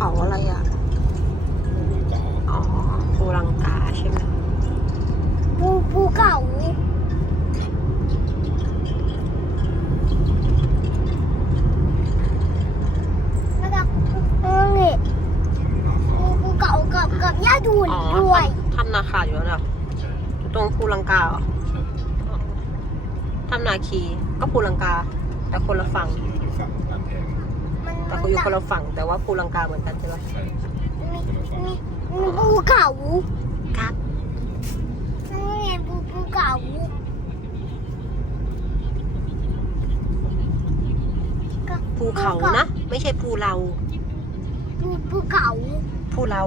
เขาอะไรอะอ๋อภูลังกาใช่ไหมภูภูเขาแล้วก็นี่ภูภูเขากับกับย่าดูนอ๋อด้วยทำนาคาอยู่แล้วเหรออยู่ตรงภูลังกาเหรออ๋อทำนาคีก็ภูลังกา แต่คนละฝั่งฝั่งลำ แพงมันแต่เขาอยู่คนละฝั่งแต่ว่าภูลังกาเหมือนกันใช่ไหมใช่มีมีมีภูเขาครับนี่ไงภูภูเขาภูเขานะ ไม่ใช่ภูเราภูภูเขาภูเรา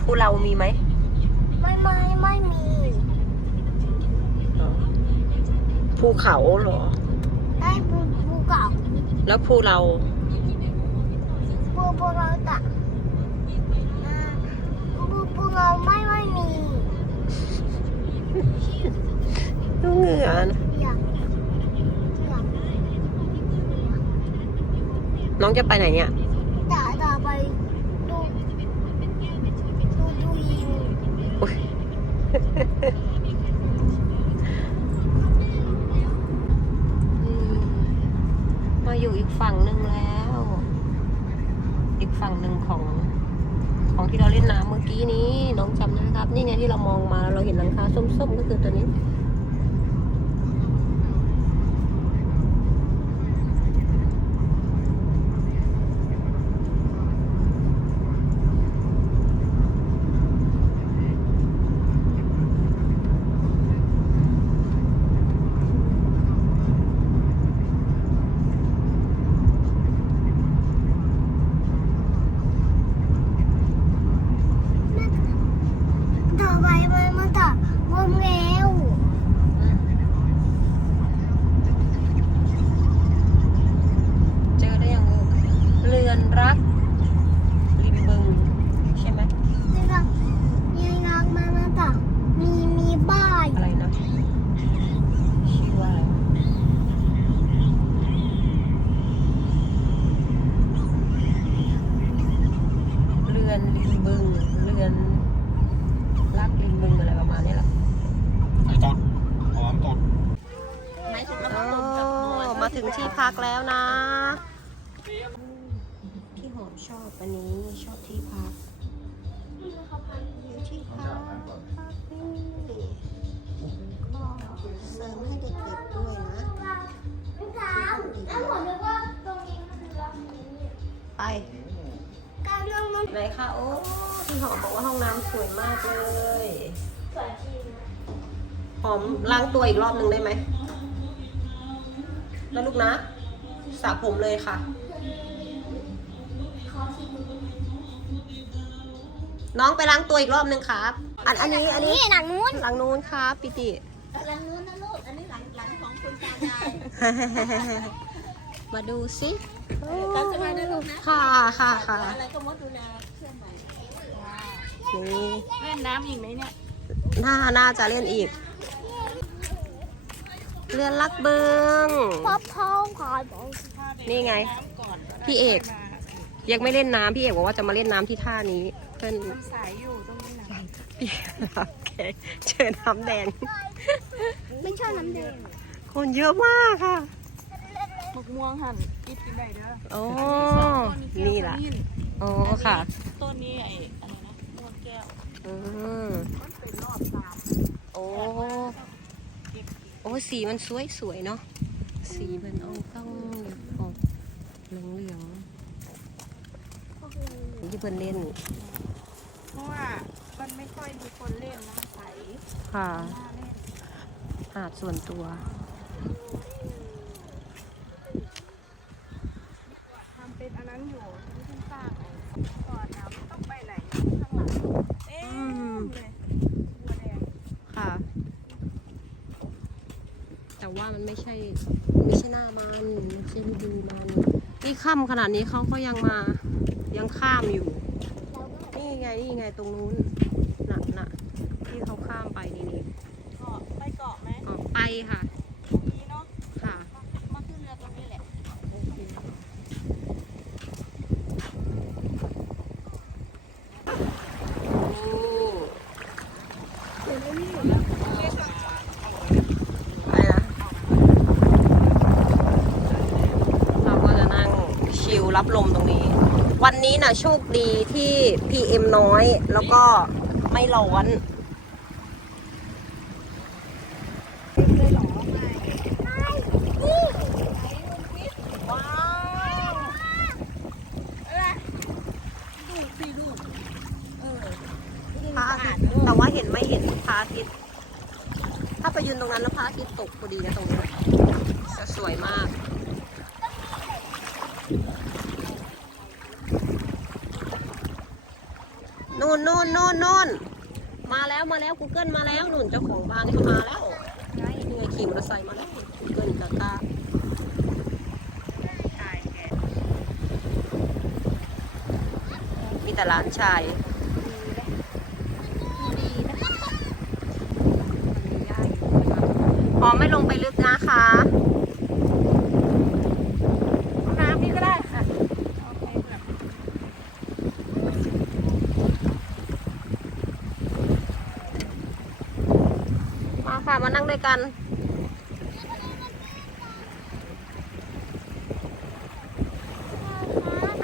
ภูเรามีไหมไม่ไม่ไม่มีอ๋อภูเขาเหรอได้ภูภูเขา แล้วภูเราภูภูเราตะภูภูเราไม่ไม่มีต้องเหงื่อนะน้องจะไปไหนเนี่ย จะจะไปดูดูดูยิง อุ๊ย อืมมาอยู่อีกฝั่งหนึ่งแล้ว อีกฝั่งหนึ่งของ ของ ที่เราเล่นน้ำเมื่อกี้นี้น้องจำนะครับ นี่ไงที่เรามองมาเราเห็นหลังคาส้มๆ ก็คือตัวนี้ ต่อไปมันมันจะวงแล้ว เจอได้ยังเออเรือนรัก ริมบึง ใช่ไหม นี่ก็ยังรักมันมันจะมีมีบ้าน อะไรนะ ชื่อว่าอะไรเรือนริมบึง เรือนรั กริมบึงอะไรประมาณนี้แหละไอ้ตอดหอมตอดอ๋อมาถึงที่พักแล้วนะ พี่หอมชอบอันนี้ชอบที่พักอยู่ที่พักนี่ก็เสริมให้เด็กๆด้วยนะแล้วผมนึกว่าตรงนี้มันคือล็อกนี้ไปการนั่งมันไหนคะโอ้ พี่หอมบอกว่าห้องน้ำสวยมากเลยสวยจริงนะหอมล้างตัวอีกรอบหนึ่งได้ไหมแล้วลูกนะสระผมเลยค่ะขอทีนึงน้องไปล้างตัวอีกรอบหนึ่งครับ อันอันนี้อันนี้หนังนู้นหลังนู้นครับปิติหลังนู้นนะลูก อันนี้หลังหลังของคุณตาดามาดูสิก็จะมาได้ลูกนะ ค่ะค่ะค่ะอะไรก็มดดูแลเครื่องใหม่ นี่เล่นน้ำอีกไหมเนี่ยน่าน่าจะเล่นอีก เรือนลักเบิงพ่อพ่อขอบอกนี่ไง พี่เอกยังไม่เล่นน้ำพี่เอกบอกว่าจะมาเล่นน้ำที่ท่านี้ เพื่อนสายอยู่ตรงนี้นะพี่โอเคเชิญน้ำแดง ไม่ชอบน้ำแดง คนเยอะมากค่ะมะม่วงหั่นกินกินได้เด้อโอ้ต้นี่ล่ะแก้วขมิ้อ๋อค่ะ ต้นนี้ไอ้ อืมมันเป็นรอบสามโอ้เก็บโอ้สีมันสวยสวยๆเนาะ สีมันเอาต้องออกเหลืองเหลืองๆที่เพิ่นเล่น เพราะว่ามันไม่ค่อยมีคนเล่นนะใสค่ะน่าเล่นหาดส่วนตัว ทำเป็นอันนั้นอยู่ที่เพิ่งสร้างไอ้ก่อนน้ำต้องไปไหนข้างหลังเอ๊ะ อืม เลยบัวแดง ค่ะ แต่ว่ามันไม่ใช่ไม่ใช่หน้ามันไม่ใช่ฤดูมันนี่ค่ำขนาดนี้เขาก็ยังมายังข้ามอยู่ นี่ไงนี่ไงตรงนู้นน่ะน่ะที่เขาข้ามไปนี่นี่เกาะไปเกาะไหมออกไปค่ะ ดีเนาะ ค่ะ มาขึ้นเรือตรงนี้แหละ โอเค รับลมตรงนี้ วันนี้น่ะโชคดีที่ PM น้อย แล้วก็ไม่ร้อนเลยเหรอไม่ว้าวอะไรดูสิดูเออพระอาทิตย์แต่ว่าเห็นไม่เห็นพระอาทิตย์ถ้าไปยืนตรงนั้นแล้วพระอาทิตย์ตกพอดีนะตรงนี้จะสวยมาก นู่นนู่นนู่นนู่นมาแล้วมาแล้ว Google มาแล้วนุ่นเจ้าของบ้านเขามาแล้วนี่ไงขี่มอเตอร์ไซค์มาแล้ว Google กากาถ่ายแกมีแต่หลานชายดีนะดีนะพอไม่ลงไปลึกนะคะ เอาน้ำนี่ก็ได้ค่ะโอเคแบบ มา ค่ะ มานั่งด้วยกัน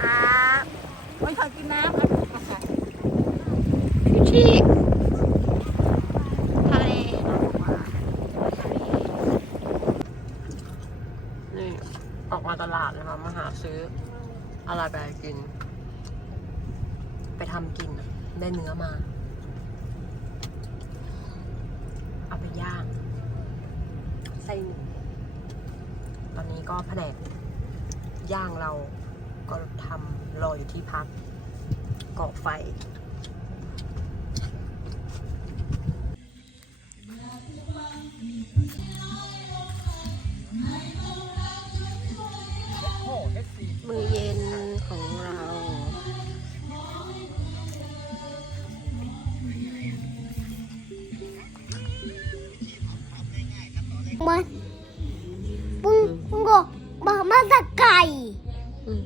อ่าโอ้ยขอกินน้ำเอาเอาค่ะอยู่ที่ทะเลนี่ ออกมาตลาดนะคะ มาหาซื้ออะไรไปกิน ไปทำกิน ได้เนื้อมา เอา ไปย่างไส้หมูตอนนี้ก็แผนกย่างเราก็ทำรออยู่ที่พักก่อไฟมือเย็นของเรา มันปุ้งปุ้งก็บอกมาจากไก่อืม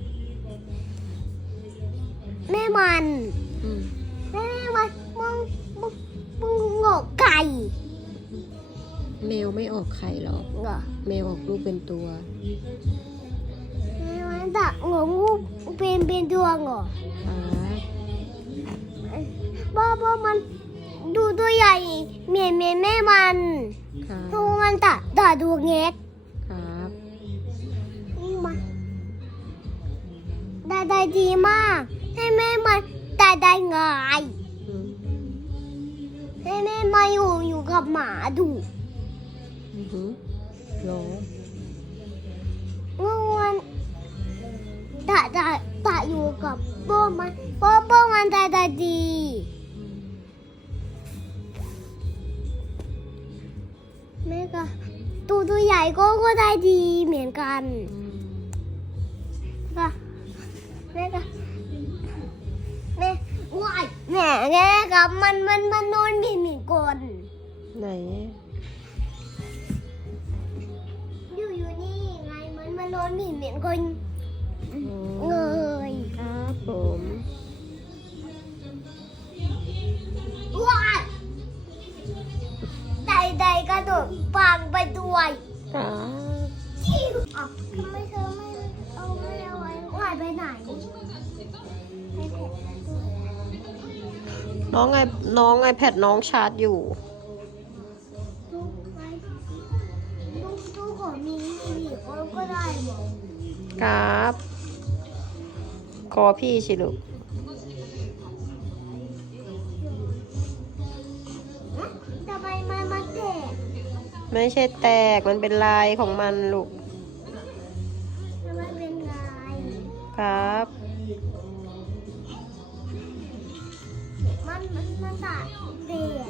แม่มันอืมแม่มันปุ้งปุ้งปุ้งงอกไก่แมวไม่ออกไข่หรอกเหรอแมวออกลูกเป็นตัวแม่มันตักงองูเป็นเป็นดวงเหรอครับบ้าบ้ามันดูตัวใหญ่เหมียนเหมียนแม่มันครับดู มันตัดตัดดวงเล็กครับมันได้ได้ดีมาก ให้แม่มันได้ได้ง่ายอืมให้แม่มาอยู่อยู่กับหมาดูอือหือรอเมื่อวันตาตาตาอยู่กับโป้มันโป้โป้มันตาตาดี แม่ก็ตัวตัวใหญ่ก็ก็ได้ดีเหมือนกันอืมก็แม่ก็แม่ว้ายแม่แม่กับมันมันมันนอนมีมีกนไหนอยู่อยู่นี่ไงมันมันนอนมีเหมือน น้องไงน้องไอแพดน้องชาร์จอยู่ดูไปดูดูของมีมีก็ก็ได้บอกครับคอพี่สิลูก ทำไมมันมาแตกไม่ใช่แตกมันเป็นลายของมันลูก ทำไมเป็นลาย ครับ มันมันมันตัดเด็ก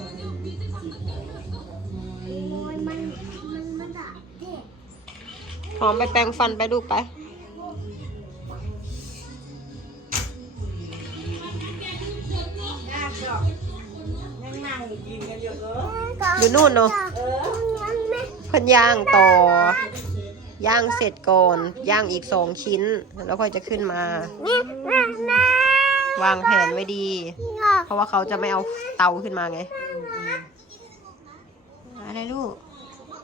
โอ้ยมันมันมันตัดเด็กหอมไปแปรงฟันไปลูไปอกนั่งนั่งกินกันอยู่เอออยู่นู่นเนอะ เออมันแม่เพิ่นย่างต่อย่างเสร็จก่อนย่างอีกสองชิ้น แล้วค่อยจะขึ้นมา นี่แม่แม่ วางแผนไว้ดี เพราะว่าเขาจะไม่เอาเตาขึ้นมาไงอะไรลูก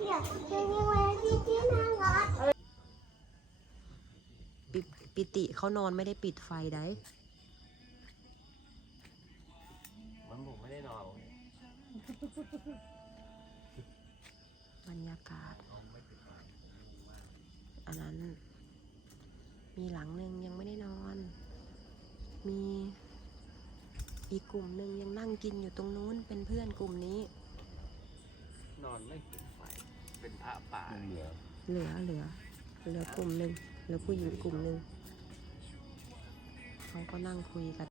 เนี่ยจะมีไว้ที่ที่น่ารักบิ๊กปิติเขานอนไม่ได้ปิดไฟได้มันผมไม่ได้นอนบรรยากาศ อันนั้น มีหลังหนึ่งยังไม่ได้นอน มีอีกกลุ่มหนึ่งยังนั่งกินอยู่ตรงนู้นเป็นเพื่อนกลุ่มนี้ นอนไม่ปิดไฟเป็นพระป่าเหลือเหลือเหลือเหลือกลุ่มหนึ่งเหลือผู้หญิงกลุ่มหนึ่งเขาก็นั่งคุยกัน